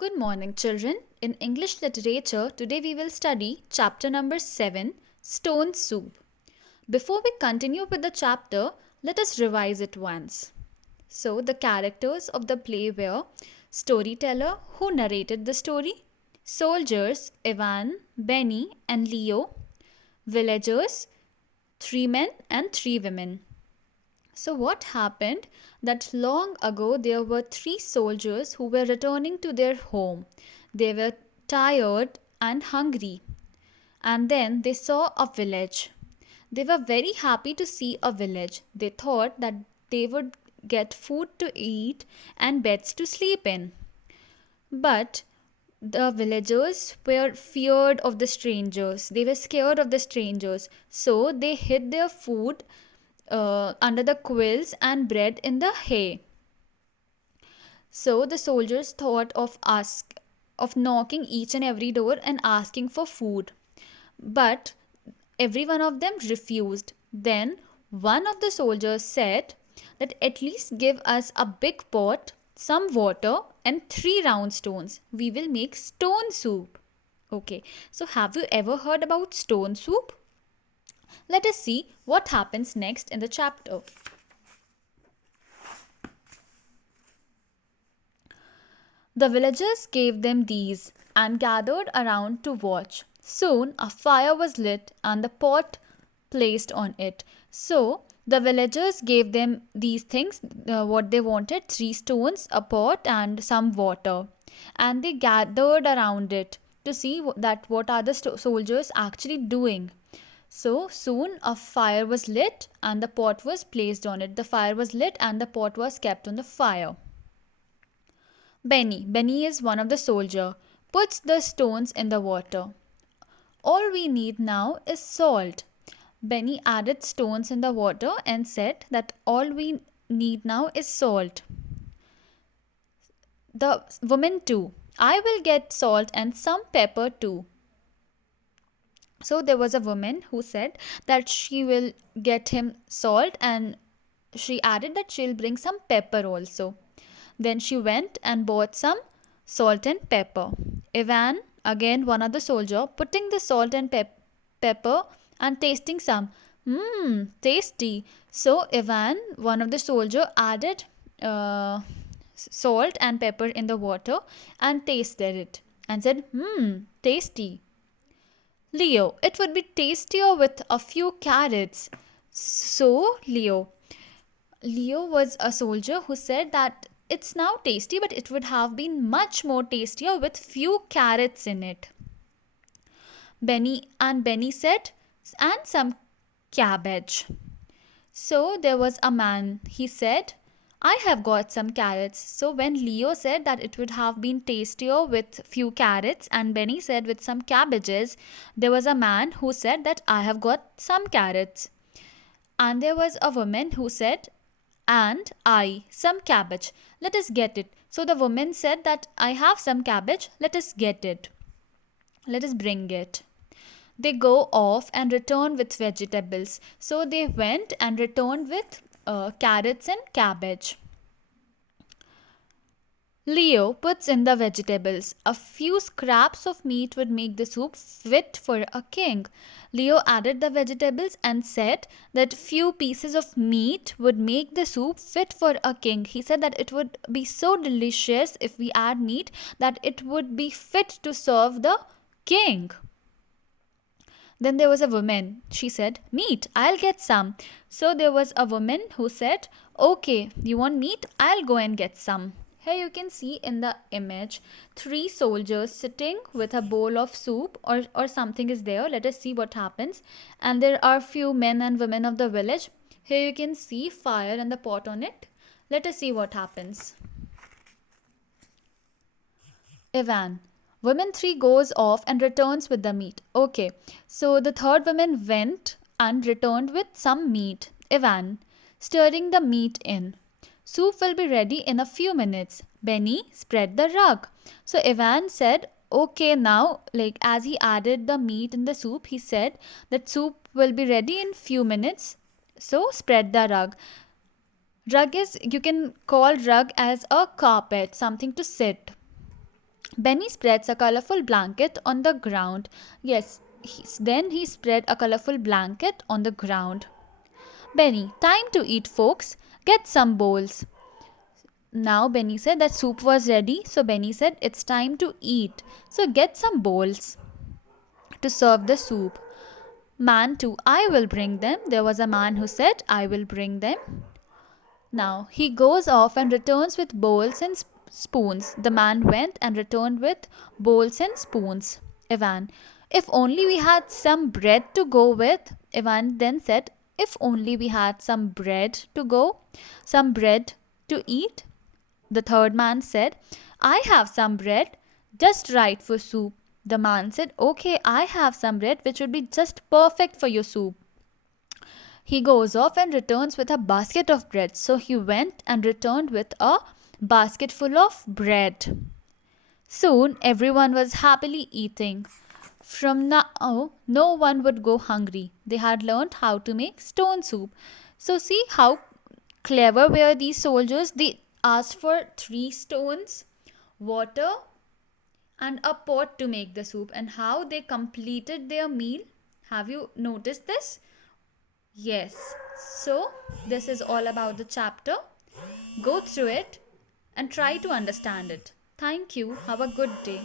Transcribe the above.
Good morning, children. In English literature, today we will study chapter number 7, Stone Soup. Before we continue with the chapter, let us revise it once. So, the characters of the play were storyteller who narrated the story, soldiers Ivan, Benny, and Leo, villagers, 3 men and 3 women. So, what happened that long ago there were 3 soldiers who were returning to their home. They were tired and hungry, and then they saw a village. They were very happy to see a village. They thought that they would get food to eat and beds to sleep in. But the villagers were feared of the strangers. They were scared of the strangers. So they hid their food under the quills and bread in the hay. So the soldiers thought of knocking each and every door and asking for food. But every one of them refused. Then one of the soldiers said that at least give us a big pot, some water, and 3 round stones. We will make stone soup. Okay, so have you ever heard about stone soup? Let us see what happens next in the chapter. The villagers gave them these and gathered around to watch. Soon a fire was lit and the pot placed on it. So the villagers gave them these things, what they wanted: 3 stones, a pot, and some water. And they gathered around it to see that what are the soldiers actually doing. So soon a fire was lit and the pot was placed on it. The fire was lit and the pot was kept on the fire. Benny is one of the soldier, puts the stones in the water. All we need now is salt. Benny added stones in the water and said that all we need now is salt. The woman too. I will get salt and some pepper too. So there was a woman who said that she will get him salt, and she added that she'll bring some pepper also. Then she went and bought some salt and pepper. Ivan, again one other soldier, putting the salt and pepper and tasting some. Tasty. So Ivan, one of the soldier, added salt and pepper in the water and tasted it and said, tasty. Leo, it would be tastier with a few carrots. So Leo was a soldier who said that it's now tasty, but it would have been much more tastier with few carrots in it. Benny said, and some cabbage. So there was a man. He said, I have got some carrots. So when Leo said that it would have been tastier with few carrots and Benny said with some cabbages, there was a man who said that I have got some carrots. And there was a woman who said, and I, some cabbage. Let us get it. So the woman said that I have some cabbage. Let us get it. Let us bring it. They go off and return with vegetables. So they went and returned with carrots and cabbage. Leo puts in the vegetables. A few scraps of meat would make the soup fit for a king. Leo added the vegetables and said that few pieces of meat would make the soup fit for a king. He said that it would be so delicious if we add meat that it would be fit to serve the king. Then there was a woman. She said, meat, I'll get some. So there was a woman who said, okay, you want meat? I'll go and get some. Here you can see in the image 3 soldiers sitting with a bowl of soup or something is there. Let us see what happens. And there are few men and women of the village. Here you can see fire and the pot on it. Let us see what happens. Ivan. Woman 3 goes off and returns with the meat. Okay, so the third woman went and returned with some meat. Ivan. Stirring the meat in. Soup will be ready in a few minutes. Benny, spread the rug. So Ivan said, okay, now, like as he added the meat in the soup, he said that soup will be ready in few minutes. So spread the rug. Rug is, you can call rug as a carpet, something to sit. Benny spreads a colorful blanket on the ground. Yes, then he spread a colorful blanket on the ground. Benny, time to eat, folks. Get some bowls. Now Benny said that soup was ready, so Benny said it's time to eat. So get some bowls to serve the soup. Man too, I will bring them. There was a man who said, I will bring them. Now he goes off and returns with bowls and spoons. The man went and returned with bowls and spoons. Ivan, if only we had some bread to go with. Ivan then said, if only we had some bread to go, some bread to eat. The third man said, I have some bread, just right for soup. The man said, okay, I have some bread which would be just perfect for your soup. He goes off and returns with a basket of bread. So he went and returned with a basket full of bread. Soon everyone was happily eating. From now, no one would go hungry. They had learned how to make stone soup. So, see how clever were these soldiers? They asked for 3 stones, water, and a pot to make the soup, and how they completed their meal. Have you noticed this? Yes. So, this is all about the chapter. Go through it and try to understand it. Thank you. Have a good day.